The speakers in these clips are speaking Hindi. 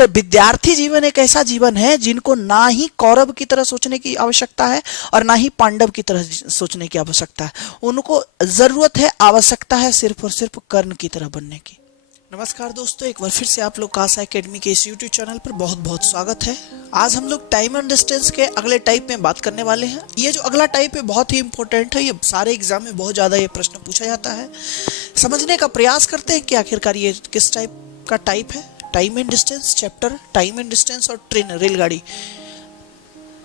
तो विद्यार्थी जीवन एक ऐसा जीवन है जिनको ना ही कौरव की तरह सोचने की आवश्यकता है और ना ही पांडव की तरह सोचने की आवश्यकता है। उनको जरूरत है, आवश्यकता है सिर्फ और सिर्फ कर्ण की तरह बनने की। नमस्कार दोस्तों, एक बार फिर से आप लोग कासा एकेडमी के इस यूट्यूब चैनल पर बहुत बहुत स्वागत है। आज हम लोग टाइम एंड डिस्टेंस के अगले टाइप में बात करने वाले हैं। ये जो अगला टाइप है बहुत ही इंपॉर्टेंट है, ये सारे एग्जाम में बहुत ज़्यादा ये प्रश्न पूछा जाता है। समझने का प्रयास करते हैं कि आखिरकार ये किस टाइप का टाइप है। Time and distance chapter, time and distance और ट्रेन रेलगाड़ी,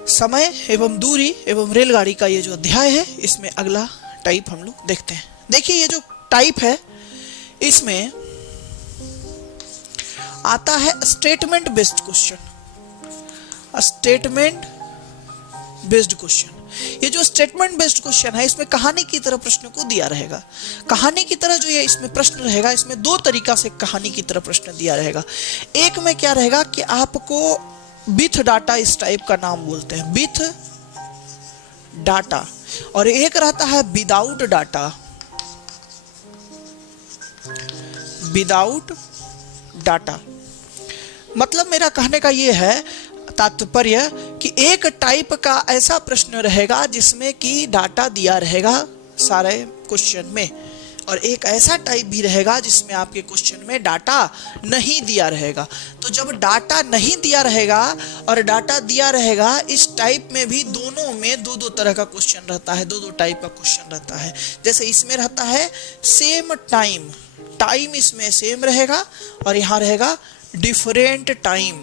समय एवं दूरी एवं रेलगाड़ी का ये जो अध्याय है, इसमें अगला टाइप हम लोग देखते हैं। देखिए ये जो टाइप है इसमें आता है statement based question. Statement based question, ये जो स्टेटमेंट बेस्ड क्वेश्चन है इसमें कहानी की तरह प्रश्न को दिया रहेगा। कहानी की तरह जो ये इसमें प्रश्न रहेगा, इसमें दो तरीका से कहानी की तरह प्रश्न दिया रहेगा। एक में क्या रहेगा कि आपको विथ डाटा, इस टाइप का नाम बोलते हैं विथ डाटा, और एक रहता है विदाउट डाटा, विदाउट डाटा। मतलब मेरा कहने का ये है तात्पर्य कि एक टाइप का ऐसा प्रश्न रहेगा जिसमें कि डाटा दिया रहेगा सारे क्वेश्चन में, और एक ऐसा टाइप भी रहेगा जिसमें आपके क्वेश्चन में डाटा नहीं दिया रहेगा। तो जब डाटा नहीं दिया रहेगा और डाटा दिया रहेगा, इस टाइप में भी दोनों में दो दो तरह का क्वेश्चन रहता है, दो दो टाइप का क्वेश्चन रहता है। जैसे इसमें रहता है सेम टाइम, टाइम इसमें सेम रहेगा और यहाँ रहेगा डिफरेंट टाइम।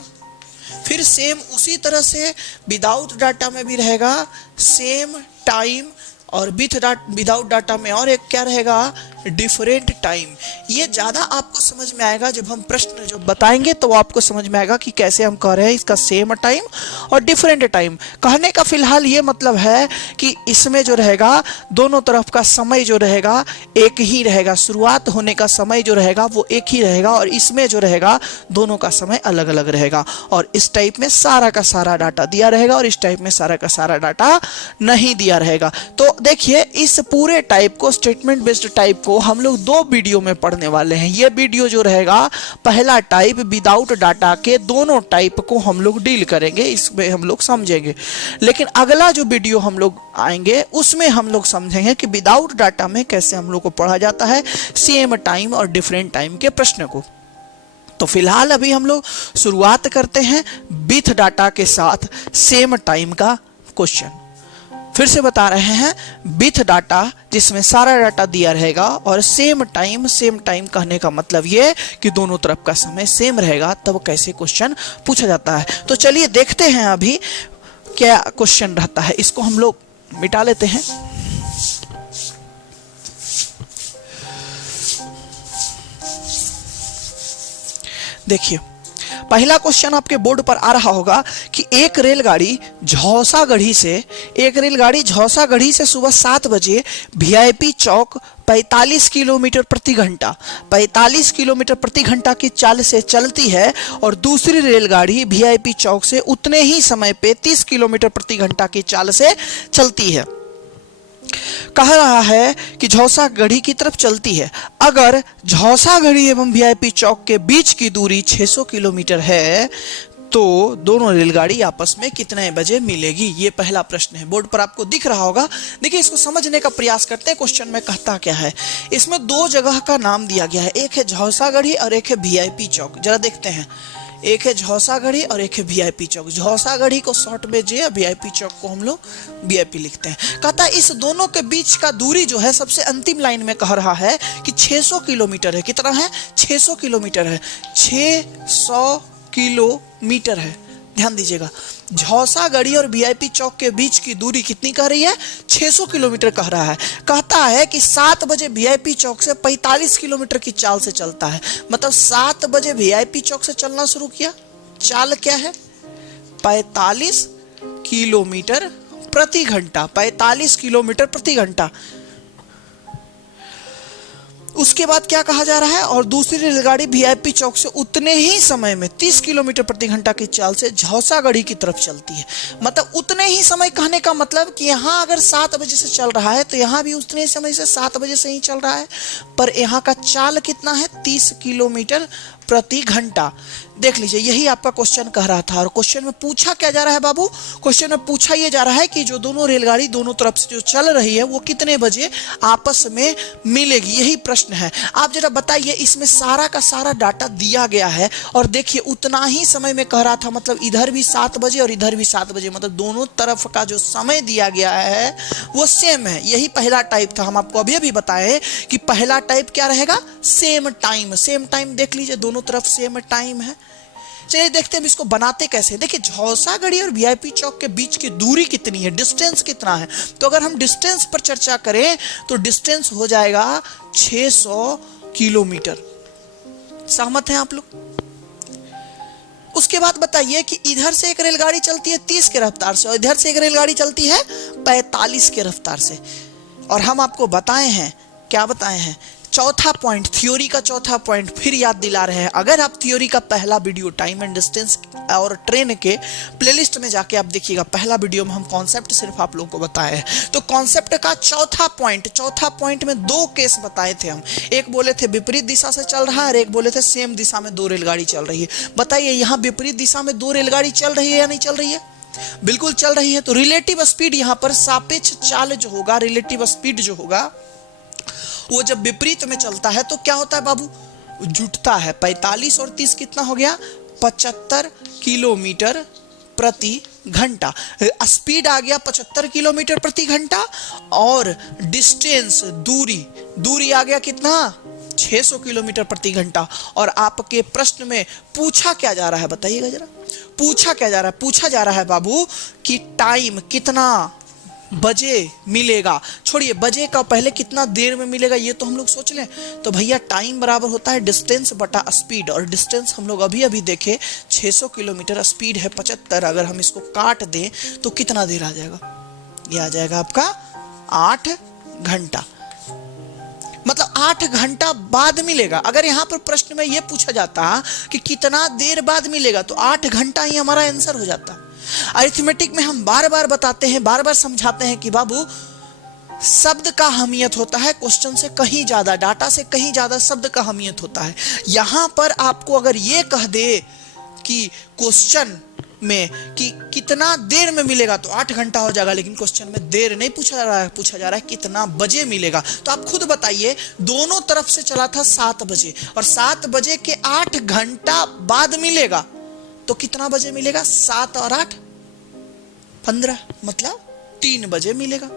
फिर सेम उसी तरह से विदाउट डाटा में भी रहेगा सेम टाइम, और विदाउट डाटा में और एक क्या रहेगा, डिफरेंट टाइम। ये ज़्यादा आपको समझ में आएगा जब हम प्रश्न जो बताएंगे, तो आपको समझ में आएगा कि कैसे हम कह रहे हैं इसका सेम टाइम और डिफरेंट टाइम। कहने का फिलहाल ये मतलब है कि इसमें जो रहेगा दोनों तरफ का समय जो रहेगा एक ही रहेगा, शुरुआत होने का समय जो रहेगा वो एक ही रहेगा, और इसमें जो रहेगा दोनों का समय अलग अलग रहेगा। और इस टाइप में सारा का सारा डाटा दिया रहेगा और इस टाइप में सारा का सारा डाटा नहीं दिया रहेगा। तो देखिए इस पूरे टाइप को, स्टेटमेंट बेस्ड टाइप को हम लोग दो वीडियो में पढ़ने वाले हैं। ये वीडियो जो रहेगा पहला टाइप विदाउट डाटा के दोनों टाइप को हम लोग डील करेंगे, इसमें हम लोग समझेंगे। लेकिन अगला जो वीडियो हम लोग आएंगे उसमें हम लोग समझेंगे कि विदाउट डाटा में कैसे हम लोग को पढ़ा जाता है सेम टाइम और डिफरेंट टाइम के प्रश्न को। तो फिलहाल अभी हम लोग शुरुआत करते हैं विथ डाटा के साथ सेम टाइम का क्वेश्चन। फिर से बता रहे हैं विथ डाटा, जिसमें सारा डाटा दिया रहेगा, और सेम टाइम कहने का मतलब ये कि दोनों तरफ का समय सेम रहेगा, तब कैसे क्वेश्चन पूछा जाता है। तो चलिए देखते हैं अभी क्या क्वेश्चन रहता है। इसको हम लोग मिटा लेते हैं। देखिए पहला क्वेश्चन आपके बोर्ड पर आ रहा होगा कि एक रेलगाड़ी झौसागढ़ी से सुबह 7 बजे वीआईपी चौक 45 किलोमीटर प्रति घंटा 45 किलोमीटर प्रति घंटा की चाल से चलती है, और दूसरी रेलगाड़ी वीआईपी चौक से उतने ही समय पे 30 किलोमीटर प्रति घंटा की चाल से चलती है। कह रहा है कि झौसागढ़ी की तरफ चलती है। अगर झौसागढ़ी एवं वीआईपी चौक के बीच की दूरी 600 किलोमीटर है तो दोनों रेलगाड़ी आपस में कितने बजे मिलेगी। ये पहला प्रश्न है, बोर्ड पर आपको दिख रहा होगा। देखिए इसको समझने का प्रयास करते हैं। क्वेश्चन में कहता क्या है, इसमें दो जगह का नाम दिया गया है, एक है झौसागढ़ी और एक है वीआईपी चौक। जरा देखते हैं, एक है झौसागढ़ी और एक है वीआईपी चौक। झौसागढ़ी को शॉर्ट में जे, वीआईपी चौक को हम लोग वीआईपी लिखते हैं। कहता है इस दोनों के बीच का दूरी जो है, सबसे अंतिम लाइन में कह रहा है कि 600 किलोमीटर है। कितना है? 600 किलोमीटर है। 600 किलोमीटर है। ध्यान दीजिएगा, झौसागढ़ी और वीआईपी चौक के बीच की दूरी कितनी कह रही है? 600 किलोमीटर कह रहा है। कहता है कि 7 बजे वीआईपी चौक से 45 किलोमीटर की चाल से चलता है। मतलब 7 बजे वीआईपी चौक से चलना शुरू किया, चाल क्या है? 45 किलोमीटर प्रति घंटा, 45 किलोमीटर प्रति घंटा। उसके बाद क्या कहा जा रहा है, और दूसरी रेलगाड़ी वीआईपी चौक से उतने ही समय में 30 किलोमीटर प्रति घंटा की चाल से झौसागढ़ी की तरफ चलती है। मतलब उतने ही समय कहने का मतलब कि यहाँ अगर 7 बजे से चल रहा है तो यहाँ भी उतने समय से 7 बजे से ही चल रहा है, पर यहाँ का चाल कितना है? 30 किलोमीटर प्रति घंटा। देख लीजिए, यही आपका क्वेश्चन कह रहा था। और क्वेश्चन में पूछा क्या जा रहा है बाबू? क्वेश्चन में पूछा ये जा रहा है कि जो दोनों रेलगाड़ी दोनों तरफ से जो चल रही है वो कितने बजे आपस में मिलेगी, यही प्रश्न है। आप जरा बताइए, इसमें सारा का सारा डाटा दिया गया है और देखिए उतना ही समय में कह रहा था, मतलब इधर भी 7 बजे और इधर भी 7 बजे, मतलब दोनों तरफ का जो समय दिया गया है वो सेम है। यही पहला टाइप था। हम आपको अभी अभी बताए कि पहला टाइप क्या रहेगा? Same time. सेम टाइम देख लीजिए, दोनों तरफ सेम टाइम है। चलिए देखते हैं इसको बनाते कैसे। देखिए, झौसागढ़ी और वीआईपी चौक के बीच की दूरी कितनी है, डिस्टेंस कितना है। तो अगर हम डिस्टेंस पर चर्चा करें तो डिस्टेंस हो जाएगा 600 किलोमीटर। सहमत हैं आप लोग? उसके बाद बताइए कि इधर से एक रेलगाड़ी चलती है 30 के रफ्तार से और इधर से एक रेलगाड़ी चलती है 45 के रफ्तार से। और हम आपको बताए हैं, क्या बताए हैं? चौथा पॉइंट, थ्योरी का चौथा पॉइंट फिर याद दिला रहे हैं। अगर आप थ्योरी का पहला वीडियो टाइम एंड डिस्टेंस और ट्रेन के प्लेलिस्ट में जाके आप देखिएगा, पहला वीडियो में हम कॉन्सेप्ट सिर्फ आप लोगों को बताए हैं। तो कॉन्सेप्ट का चौथा पॉइंट में 2 केस बताए थे हम। एक बोले थे विपरीत दिशा से चल रहा है और एक बोले थे सेम दिशा में 2 रेलगाड़ी चल रही है। बताइए, यहाँ विपरीत दिशा में 2 रेलगाड़ी चल रही है या नहीं चल रही है? बिल्कुल चल रही है। तो रिलेटिव स्पीड यहाँ पर सापेक्ष चाल जो होगा, रिलेटिव स्पीड जो होगा वो जब विपरीत में चलता है तो क्या होता है बाबू? जुटता है। 45 और 30 कितना हो गया? 75 किलोमीटर प्रति घंटा। स्पीड आ गया 75 किलोमीटर प्रति घंटा और डिस्टेंस, दूरी आ गया कितना? 600 किलोमीटर प्रति घंटा। और आपके प्रश्न में पूछा क्या जा रहा है, बताइएगा जरा। पूछा क्या जा रहा है? पूछा जा रहा है बाबू कि टाइम कितना बजे मिलेगा। छोड़िए बजे का, पहले कितना देर में मिलेगा ये तो हम लोग सोच लें। तो भैया टाइम बराबर होता है डिस्टेंस बटा स्पीड, और डिस्टेंस हम लोग अभी अभी देखे 600 किलोमीटर, स्पीड है 75। अगर हम इसको काट दें तो कितना देर आ जाएगा? ये आ जाएगा आपका 8 घंटा। मतलब 8 घंटा बाद मिलेगा। अगर यहाँ पर प्रश्न में ये पूछा जाता कि कितना देर बाद मिलेगा तो 8 घंटा ही हमारा आंसर हो जाता। अरिथमेटिक में हम बार बार बताते हैं, बार बार समझाते हैं कि बाबू शब्द का अहमियत होता है क्वेश्चन से कहीं ज्यादा, डाटा से कहीं ज्यादा शब्द का अहमियत होता है। यहां पर आपको अगर ये कह दे कि क्वेश्चन में कि कितना देर में मिलेगा तो 8 घंटा हो जाएगा, लेकिन क्वेश्चन में देर नहीं पूछा जा रहा है, पूछा जा रहा है कितना बजे मिलेगा। तो आप खुद बताइए, दोनों तरफ से चला था 7 बजे और 7 बजे के 8 घंटा बाद मिलेगा तो कितना बजे मिलेगा? 7 और 8 15, मतलब 3 बजे मिलेगा।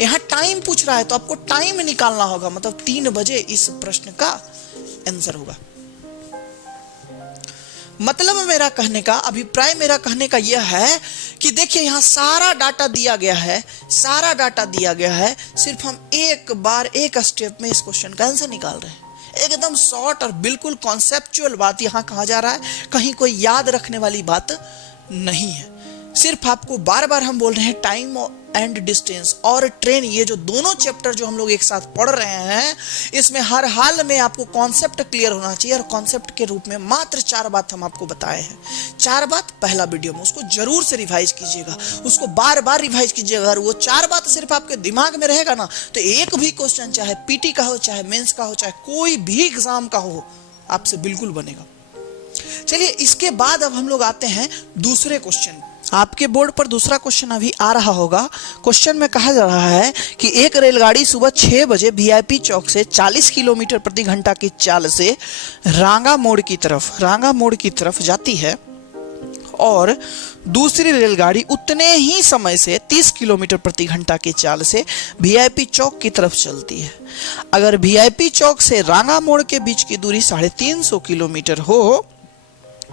यहां टाइम पूछ रहा है तो आपको टाइम निकालना होगा, मतलब 3 बजे इस प्रश्न का आंसर होगा। मतलब मेरा कहने का, अभिप्राय मेरा कहने का यह है कि देखिए यहां सारा डाटा दिया गया है, सारा डाटा दिया गया है, सिर्फ हम एक बार एक स्टेप में इस क्वेश्चन का आंसर निकाल रहे हैं। एकदम शॉर्ट और बिल्कुल कॉन्सेप्चुअल बात यहां कहा जा रहा है, कहीं कोई याद रखने वाली बात नहीं है। सिर्फ आपको बार बार हम बोल रहे हैं टाइम एंड डिस्टेंस और ट्रेन, ये जो दोनों चैप्टर जो हम लोग एक साथ पढ़ रहे हैं, इसमें हर हाल में आपको कॉन्सेप्ट क्लियर होना चाहिए। और कॉन्सेप्ट के रूप में मात्र 4 बात हम आपको बताए हैं। 4 बात पहला वीडियो में, उसको जरूर से रिवाइज कीजिएगा, उसको बार बार रिवाइज कीजिएगा। अगर वो 4 बात सिर्फ आपके दिमाग में रहेगा ना तो एक भी क्वेश्चन, चाहे पीटी का हो, चाहे मेंस का हो, चाहे कोई भी एग्जाम का हो, आपसे बिल्कुल बनेगा। चलिए इसके बाद अब हम लोग आते हैं दूसरे क्वेश्चन। आपके बोर्ड पर दूसरा क्वेश्चन अभी आ रहा होगा। क्वेश्चन में कहा जा रहा है कि एक रेलगाड़ी सुबह 6 बजे वीआईपी चौक से 40 किलोमीटर प्रति घंटा की चाल से रांगा मोड़ की तरफ जाती है और दूसरी रेलगाड़ी उतने ही समय से 30 किलोमीटर प्रति घंटा की चाल से वीआईपी चौक की तरफ चलती है। अगर वीआईपी चौक से रांगा मोड़ के बीच की दूरी 350 किलोमीटर हो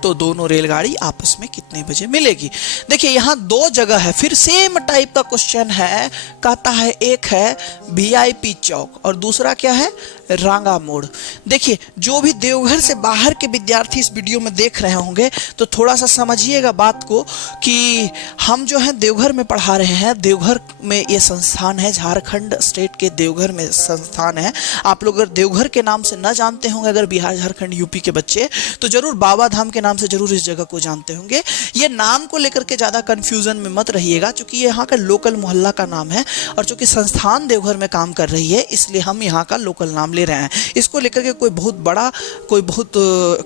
तो दोनों रेलगाड़ी आपस में कितने बजे मिलेगी। देखिए यहाँ 2 जगह है, फिर सेम टाइप का क्वेश्चन है। कहता है एक है वीआईपी चौक और दूसरा क्या है? रांगा मोड़। देखिए जो भी देवघर से बाहर के विद्यार्थी इस वीडियो में देख रहे होंगे तो थोड़ा सा समझिएगा बात को कि हम जो है देवघर में पढ़ा रहे हैं। देवघर में ये संस्थान है, झारखंड स्टेट के देवघर में संस्थान है। आप लोग अगर देवघर के नाम से न जानते होंगे, अगर बिहार झारखंड यूपी के बच्चे, तो जरूर बाबा धाम के नाम से जरूर इस जगह को जानते होंगे। ये नाम को लेकर के ज़्यादा कंफ्यूजन में मत रहिएगा, क्योंकि ये यहाँ का लोकल मोहल्ला का नाम है और चूंकि संस्थान देवघर में काम कर रही है इसलिए हम यहाँ का लोकल नाम ले रहे हैं। इसको लेकर के कोई बहुत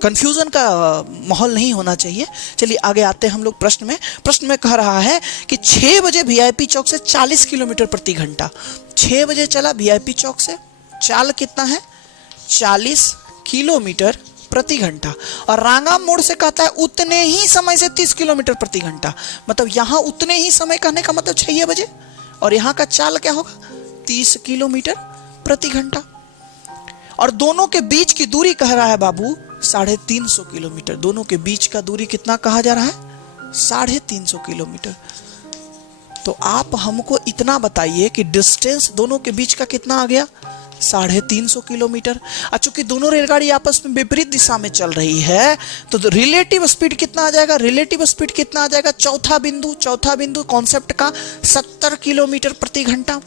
कंफ्यूजन का माहौल नहीं होना चाहिए। चलिए आगे आते हैं हम लोग प्रश्न में कह रहा है कि 6 बजे वीआईपी चौक से 40 किलोमीटर प्रति घंटा। 6 बजे चला वीआईपी चौक से, चाल कितना है 40 किलोमीटर प्रति घंटा, और रांगा मोड़ से कहता है उतने ही समय से 30 किलोमीटर प्रति घंटा। मतलब यहाँ उतने ही समय कहने का मतलब 6 बजे, और यहाँ का चाल क्या होगा 30 किलोमीटर प्रति घंटा। और दोनों के बीच की दूरी कह रहा है बाबू 350 किलोमीटर। दोनों के बीच का दूरी कितना कहा जा रहा है 350 किलोमीटर। तो आप हमको इतना बताइए कि डिस्टेंस दोनों के बीच का कितना आ गया 350 किलोमीटर। चूंकि दोनों रेलगाड़ी आपस में विपरीत दिशा में चल रही है तो रिलेटिव स्पीड कितना आ जाएगा, रिलेटिव स्पीड कितना आ जाएगा, चौथा बिंदु कॉन्सेप्ट का 70 किलोमीटर प्रति घंटा।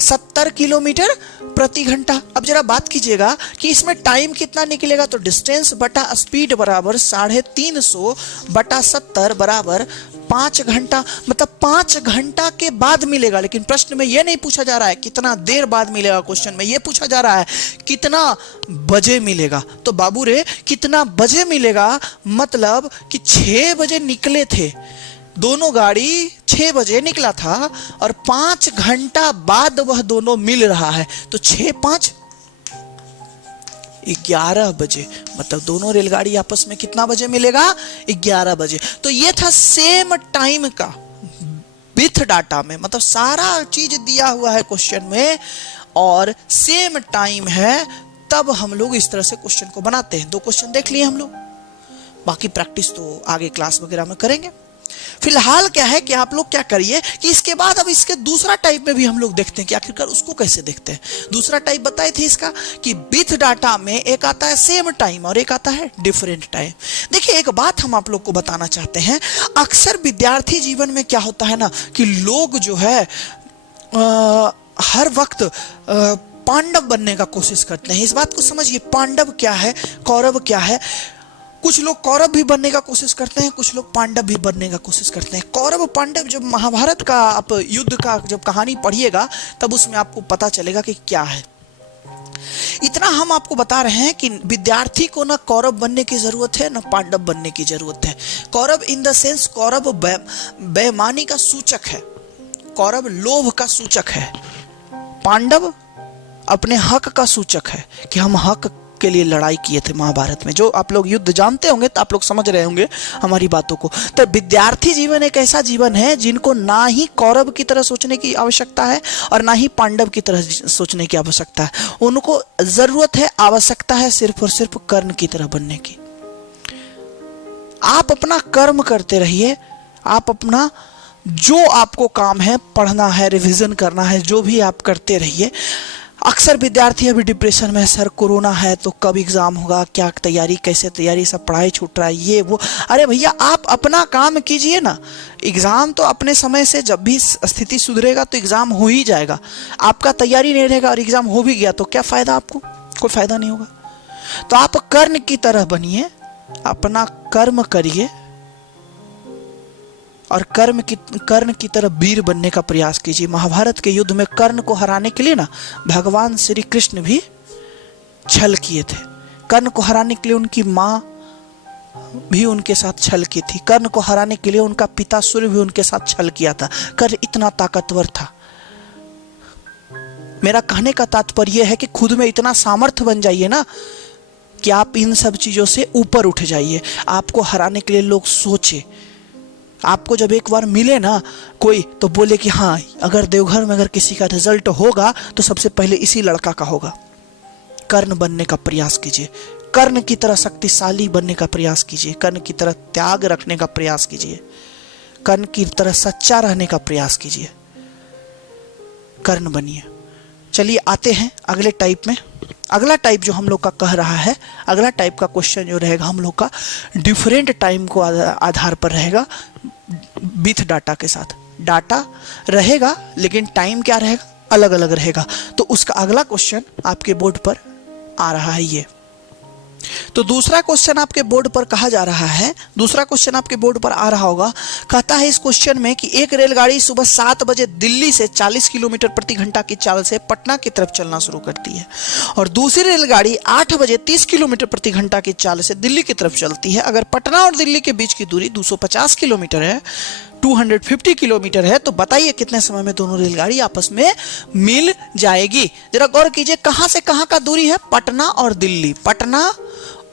70 किलोमीटर प्रति घंटा। अब जरा बात कीजिएगा कि इसमें टाइम कितना निकलेगा, तो डिस्टेंस बटा स्पीड बराबर 350 बटा 70 बराबर 5 घंटा। मतलब 5 घंटा के बाद मिलेगा। लेकिन प्रश्न में यह नहीं पूछा जा रहा है कितना देर बाद मिलेगा, क्वेश्चन में यह पूछा जा रहा है कितना बजे मिलेगा। तो बाबू रे कितना बजे मिलेगा, मतलब कि 6 बजे निकले थे, दोनों गाड़ी 6 बजे निकला था और 5 घंटा बाद वह दोनों मिल रहा है। तो 6-5 11 बजे, मतलब दोनों रेलगाड़ी आपस में कितना बजे मिलेगा 11 बजे। तो ये था सेम टाइम का विथ डाटा में, मतलब सारा चीज दिया हुआ है क्वेश्चन में और सेम टाइम है, तब हम लोग इस तरह से क्वेश्चन को बनाते हैं। 2 क्वेश्चन देख लिए हम लोग, बाकी प्रैक्टिस तो आगे क्लास वगैरह में करेंगे। फिलहाल क्या है कि आप लोग क्या करिए कि इसके बाद अब इसके दूसरा टाइप में भी हम लोग देखते हैं कि आखिरकार उसको कैसे देखते हैं। दूसरा टाइप बताए थे इसका कि विथ डाटा में एक आता है सेम टाइम और एक आता है डिफरेंट टाइम। देखिए एक बात हम आप लोग को बताना चाहते हैं, अक्सर विद्यार्थी जीवन में क्या होता है ना कि लोग जो है हर वक्त पांडव बनने का कोशिश करते हैं। इस बात को समझिए, पांडव क्या है, कौरव क्या है। कुछ लोग कौरव भी बनने का कोशिश करते हैं, कुछ लोग पांडव भी बनने का कोशिश करते हैं। कौरव पांडव जब महाभारत का आप युद्ध का जब कहानी पढ़िएगा तब उसमें आपको पता चलेगा कि क्या है। इतना हम आपको बता रहे हैं कि विद्यार्थी को ना कौरव बनने की जरूरत है ना पांडव बनने की जरूरत है। Kaurava in the sense Kaurava बेईमानी का सूचक है, कौरव लोभ का सूचक है, पांडव अपने हक का सूचक है कि हम हक के लिए लड़ाई किए थे महाभारत में। जो आप लोग युद्ध जानते होंगे तो आप लोग समझ रहे होंगे हमारी बातों को। तो विद्यार्थी जीवन एक ऐसा जीवन है जिनको ना ही कौरव की तरह सोचने की आवश्यकता है और ना ही पांडव की तरह सोचने की आवश्यकता है। उनको जरूरत है, आवश्यकता है सिर्फ और सिर्फ कर्ण की तरह बनने की। आप अपना कर्म करते रहिए, आप अपना जो आपको काम है, पढ़ना है, रिवीजन करना है, जो भी आप करते रहिए। अक्सर विद्यार्थी अभी डिप्रेशन में, सर कोरोना है तो कब एग्जाम होगा, क्या तैयारी, कैसे तैयारी, सब पढ़ाई छूट रहा है, ये वो। अरे भैया आप अपना काम कीजिए ना। एग्जाम तो अपने समय से, जब भी स्थिति सुधरेगा तो एग्जाम हो ही जाएगा। आपका तैयारी नहीं रहेगा और एग्जाम हो भी गया तो क्या फायदा, आपको कोई फायदा नहीं होगा। तो आप कर्ण की तरह बनिए, अपना कर्म करिए और कर्ण की तरह वीर बनने का प्रयास कीजिए। महाभारत के युद्ध में कर्ण को हराने के लिए ना भगवान श्री कृष्ण भी छल किए थे। कर्ण को हराने के लिए उनकी माँ भी उनके साथ छल की थी। कर्ण को हराने के लिए उनका पिता सूर्य भी उनके साथ छल किया था। कर्ण इतना ताकतवर था। मेरा कहने का तात्पर्य है कि खुद में इतना सामर्थ्य बन जाइए ना कि आप इन सब चीजों से ऊपर उठ जाइए। आपको हराने के लिए लोग सोचे, आपको जब एक बार मिले ना कोई तो बोले कि हाँ, अगर देवघर में अगर किसी का रिजल्ट होगा तो सबसे पहले इसी लड़का का होगा। कर्ण बनने का प्रयास कीजिए, कर्ण की तरह शक्तिशाली बनने का प्रयास कीजिए, कर्ण की तरह त्याग रखने का प्रयास कीजिए, कर्ण की तरह सच्चा रहने का प्रयास कीजिए, कर्ण बनिए। चलिए आते हैं अगले टाइप में। अगला टाइप जो हम लोग का कह रहा है, अगला टाइप का क्वेश्चन जो रहेगा हम लोग का डिफरेंट टाइम को आधार पर रहेगा, विथ डाटा के साथ। डाटा रहेगा लेकिन टाइम क्या रहेगा, अलग अलग रहेगा। तो उसका अगला क्वेश्चन आपके बोर्ड पर आ रहा है ये। तो दूसरा क्वेश्चन आपके बोर्ड पर कहा जा रहा है, दूसरा क्वेश्चन आपके बोर्ड पर आ रहा होगा, कहता है इस क्वेश्चन में कि एक रेलगाड़ी सुबह 7 बजे दिल्ली से 40 किलोमीटर प्रति घंटा की चाल से पटना की तरफ चलना शुरू करती है और दूसरी रेलगाड़ी 8 बजे 30 किलोमीटर प्रति घंटा की चाल से दिल्ली की तरफ चलती है। अगर पटना और दिल्ली के बीच की दूरी 250 किलोमीटर है, 250 किलोमीटर है, तो बताइए कितने समय में दोनों रेलगाड़ी आपस में मिल जाएगी। जरा गौर कीजिए, कहां से कहां का दूरी है? पटना और दिल्ली, पटना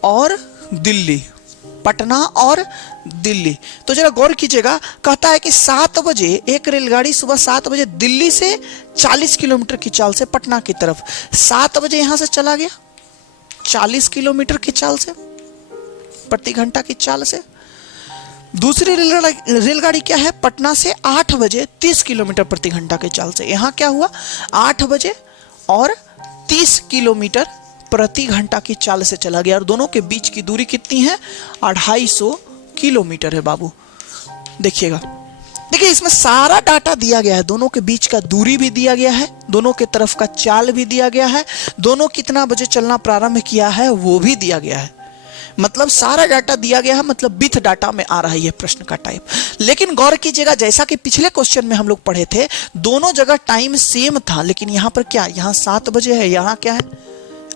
और दिल्ली, पटना और दिल्ली। तो जरा गौर कीजिएगा, कहता है कि 7 बजे एक रेलगाड़ी सुबह 7 बजे दिल्ली से 40 किलोमीटर की चाल से पटना की तरफ, 7 बजे यहां से चला गया 40 किलोमीटर की चाल से, प्रति घंटा की चाल से। दूसरी रेलगाड़ी क्या है? पटना से 8 बजे 30 किलोमीटर प्रति घंटा की चाल से। यहां क्या हुआ? 8 बजे और 30 किलोमीटर प्रति घंटा की चाल से चला गया और दोनों के बीच की दूरी कितनी है? 250 किलोमीटर है बाबू। देखिएगा, देखिए इसमें सारा डाटा दिया गया है, दोनों के बीच का दूरी भी दिया गया है, दोनों के तरफ का चाल भी दिया गया है, दोनों कितना बजे चलना प्रारंभ किया है वो भी दिया गया है। मतलब सारा डाटा दिया गया है, मतलब विथ डाटा में आ रहा है ये प्रश्न का टाइप। लेकिन गौर कीजिएगा, जैसा कि पिछले क्वेश्चन में हम लोग पढ़े थे, दोनों जगह टाइम सेम था, लेकिन यहां पर क्या, यहां 7 बजे है, यहां क्या है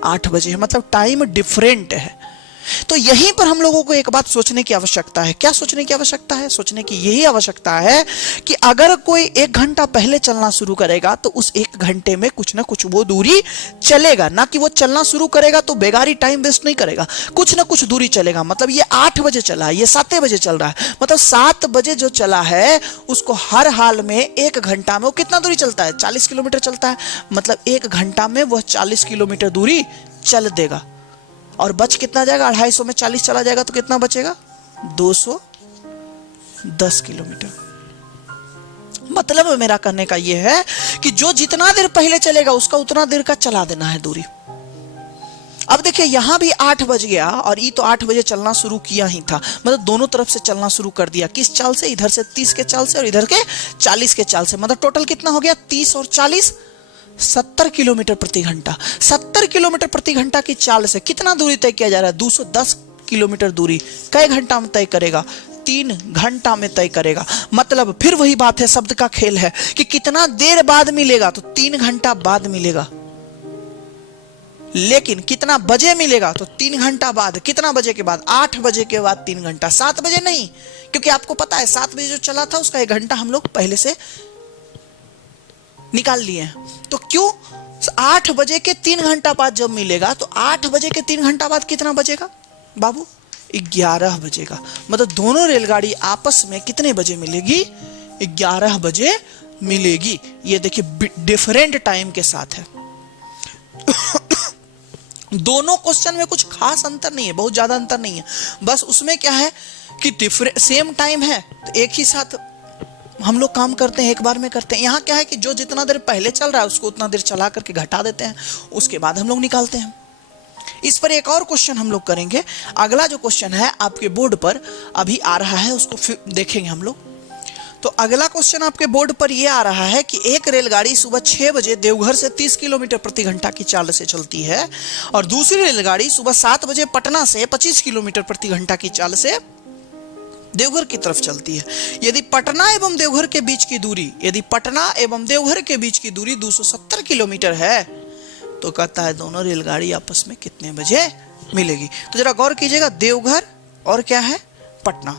8 बजे है, मतलब टाइम डिफरेंट है। तो यहीं पर हम लोगों को एक बात सोचने की आवश्यकता है। क्या सोचने की आवश्यकता है? सोचने की यही आवश्यकता है कि अगर कोई 1 घंटा पहले चलना शुरू करेगा तो उस 1 घंटे में कुछ ना कुछ वो दूरी चलेगा, ना कि वो चलना शुरू करेगा तो बेगारी टाइम वेस्ट नहीं करेगा, कुछ ना कुछ दूरी चलेगा। मतलब ये 8 बजे चला है, ये 7 बजे चल रहा है, मतलब 7 बजे जो चला है उसको हर हाल में 1 घंटा में वो कितना दूरी चलता है? 40 किलोमीटर चलता है, मतलब 1 घंटा में वह 40 किलोमीटर दूरी चल देगा। और बच कितना जाएगा? 250 में 40 चला जाएगा तो कितना बचेगा? 210 किलोमीटर। मतलब मेरा कहने का यह है कि जो जितना देर पहले चलेगा उसका उतना देर का चला देना है दूरी। अब देखिए यहां भी 8 बज गया और ये तो 8 बजे चलना शुरू किया ही था, मतलब दोनों तरफ से चलना शुरू कर दिया। किस चाल से? इधर से 30 के चाल से और इधर के 40 के चाल से। मतलब टोटल कितना हो गया? 30 और 40 70 किलोमीटर प्रति घंटा। 70 किलोमीटर प्रति घंटा की चाल से कितना दूरी तय किया जा रहा है? 210 किलोमीटर दूरी कई घंटा में तय करेगा? 3 घंटा में तय करेगा। मतलब फिर वही बात है, शब्द का खेल है कि कितना देर बाद मिलेगा, तो 3 घंटा बाद मिलेगा। लेकिन कितना बजे मिलेगा? तो 3 घंटा बाद। कितना बजे के बाद? 8 बजे के बाद 3 घंटा। 7 बजे नहीं, क्योंकि आपको पता है 7 बजे जो चला था उसका 1 घंटा हम लोग पहले से निकाल लिए हैं। तो क्यों 8 बजे के 3 घंटा बाद जब मिलेगा तो 8 बजे के 3 घंटा बाद कितना बजेगा बाबू? 11 बजेगा। मतलब दोनों रेलगाड़ी आपस में कितने बजे मिलेगी? 11 बजे मिलेगी। ये देखिए डिफरेंट टाइम के साथ है। दोनों क्वेश्चन में कुछ खास अंतर नहीं है, बहुत ज्यादा अंतर नहीं है। बस उसमें क्या है कि सेम टाइम है तो एक ही साथ हम लोग काम करते हैं, एक बार में करते हैं। यहाँ क्या है कि जो जितना देर पहले चल रहा है उसको उतना देर चला करके घटा देते हैं, उसके बाद हम लोग निकालते हैं। इस पर एक और क्वेश्चन हम लोग करेंगे। अगला जो क्वेश्चन है आपके बोर्ड पर अभी आ रहा है, उसको फिर देखेंगे हम लोग। तो अगला क्वेश्चन आपके बोर्ड पर यह आ रहा है कि एक रेलगाड़ी सुबह 6 बजे देवघर से 30 किलोमीटर प्रति घंटा की चाल से चलती है और दूसरी रेलगाड़ी सुबह 7 बजे पटना से 25 किलोमीटर प्रति घंटा की चाल से देवघर की तरफ चलती है। यदि पटना एवं देवघर के बीच की दूरी, यदि पटना एवं देवघर के बीच की दूरी 270 किलोमीटर है तो कहता है दोनों रेलगाड़ी आपस में कितने बजे मिलेगी। तो जरा गौर कीजिएगा, देवघर और क्या है? पटना।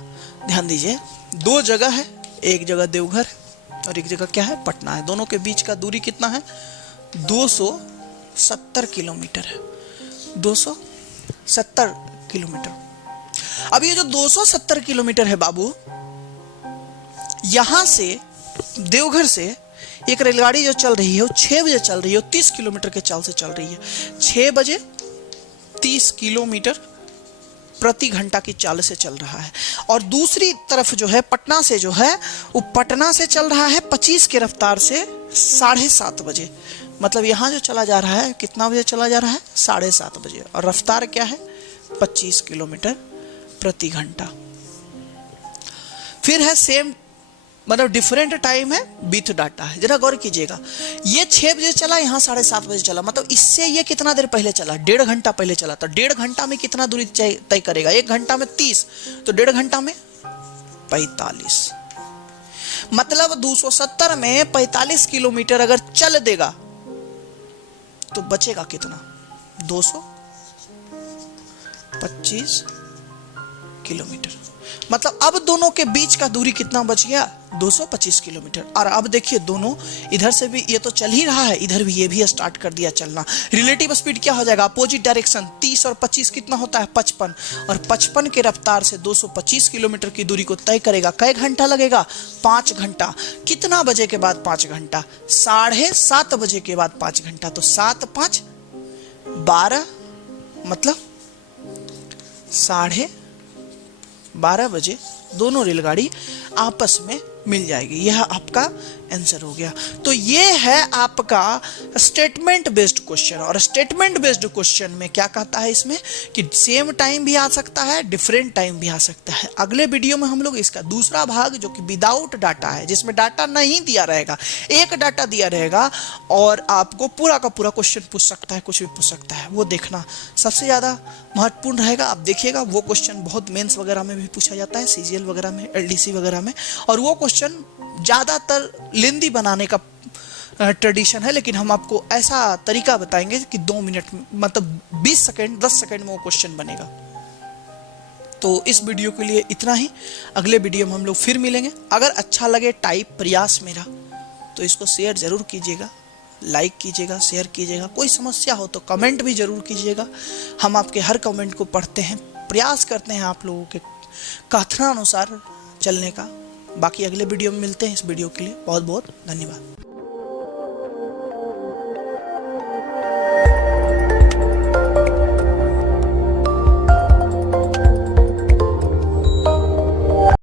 ध्यान दीजिए, 2 जगह है, एक जगह देवघर और एक जगह क्या है? पटना है। दोनों के बीच का दूरी कितना है? 270 किलोमीटर है। 270 किलोमीटर। अब ये जो 270 किलोमीटर है बाबू, यहां से देवघर से एक रेलगाड़ी जो चल रही है वो 6 बजे चल रही है, वो 30 किलोमीटर के चाल से चल रही है। 6 बजे 30 किलोमीटर प्रति घंटा की चाल से चल रहा है। और दूसरी तरफ जो है पटना से जो है वो पटना से चल रहा है 25 की रफ्तार से 7:30 बजे। मतलब यहां जो चला जा रहा है कितना बजे चला जा रहा है? 7:30 बजे। और रफ्तार क्या है? 25 किलोमीटर प्रति घंटा। फिर है सेम मतलब डिफरेंट टाइम है विथ डाटा है। जरा गौर कीजिएगा, ये 6 बजे चला, यहाँ 7:30 बजे चला, मतलब इससे ये कितना देर पहले चला, 1.5 घंटा पहले चला। तो 1.5 घंटा में कितना दूरी तय करेगा, 1 घंटा में 30, तो 1.5 घंटा में 45। मतलब 270 में 45 किलोमीटर अगर चल देगा तो बचेगा कितना, 225 किलोमीटर। मतलब अब दोनों के बीच का दूरी कितना बच गया, 225 किलोमीटर। और अब देखिए दोनों इधर से भी ये तो चल ही रहा है, इधर भी ये भी स्टार्ट कर दिया चलना। रिलेटिव स्पीड क्या हो जाएगा, अपोजिट डायरेक्शन, 30 और 25 कितना होता है, 55, और 55 के रफ्तार से 225 किलोमीटर की दूरी को तय करेगा। कै घंटा लगेगा, 5 घंटा। कितना बजे के बाद 5 घंटा, 7:30 बजे के बाद 5 घंटा। तो 7 5 12, मतलब 12:30 बजे दोनों रेलगाड़ी आपस में मिल जाएगी। यह आपका आंसर हो गया। तो ये है आपका स्टेटमेंट बेस्ड क्वेश्चन। और स्टेटमेंट बेस्ड क्वेश्चन में क्या कहता है इसमें कि सेम टाइम भी आ सकता है, डिफरेंट टाइम भी आ सकता है। अगले वीडियो में हम लोग इसका दूसरा भाग जो कि विदाउट डाटा है, जिसमें डाटा नहीं दिया रहेगा, एक डाटा दिया रहेगा और आपको पूरा का पूरा क्वेश्चन पूछ सकता है, कुछ भी पूछ सकता है, वो देखना सबसे ज़्यादा महत्वपूर्ण रहेगा। आप देखिएगा वो क्वेश्चन बहुत मेंस वगैरह में भी पूछा जाता है, CGL वगैरह में, LDC वगैरह में, और वो क्वेश्चन ज़्यादातर लेंदी बनाने का ट्रेडिशन है। लेकिन हम आपको ऐसा तरीका बताएंगे कि 2 मिनट मतलब 20 सेकेंड 10 सेकेंड में वो क्वेश्चन बनेगा। तो इस वीडियो के लिए इतना ही। अगले वीडियो में हम लोग फिर मिलेंगे। अगर अच्छा लगे टाइप प्रयास मेरा तो इसको शेयर जरूर कीजिएगा, लाइक कीजिएगा, शेयर कीजिएगा। कोई समस्या हो तो कमेंट भी जरूर कीजिएगा। हम आपके हर कमेंट को पढ़ते हैं, प्रयास करते हैं आप लोगों के कथनानुसार चलने का। बाकी अगले वीडियो में मिलते हैं। इस वीडियो के लिए बहुत बहुत धन्यवाद।